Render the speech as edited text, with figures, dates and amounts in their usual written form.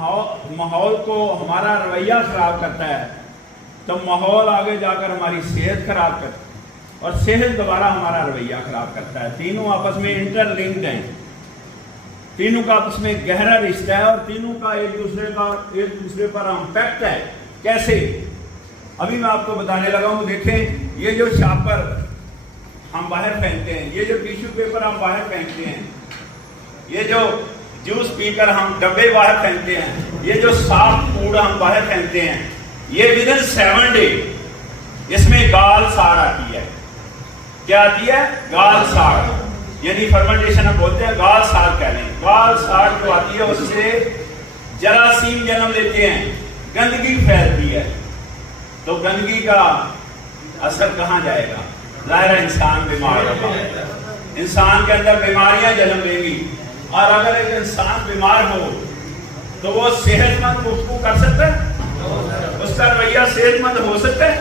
माहौल को हमारा रवैया खराब करता है तो माहौल आगे जाकर हमारी सेहत खराब करता है और सेहत दोबारा हमारा रवैया खराब करता है। तीनों आपस में इंटरलिंक्ड हैं, तीनों का आपस में गहरा रिश्ता है और तीनों का एक दूसरे पर इम्पैक्ट है। कैसे? अभी मैं आपको बताने लगा हूँ। देखें, ये जो शापर हम बाहर फेंकते हैं, ये जो टिश्यू पेपर हम बाहर फेंकते हैं, ये जो जूस पीकर हम डब्बे बाहर फेंकते हैं, ये जो साफ कूड़ा हम बाहर फेंकते हैं, ये विदिन 7 डे इसमें गाल साड़ आती है। क्या आती है? गाल साड़, यानी फर्मेंटेशन हम बोलते हैं, गाल साड़ कह रहे हैं। गाल साड़ जो आती है उससे जरासीम जन्म लेते हैं, गंदगी फैलती है। तो गंदगी का असर कहाँ जाएगा? ज़ाहिर है इंसान बीमार होगा, इंसान के अंदर बीमारियां जन्म लेंगी। और अगर एक इंसान बीमार हो तो वो सेहतमंद गुफ्तगू कर सकता है? उसका रवैया सेहतमंद हो सकता है?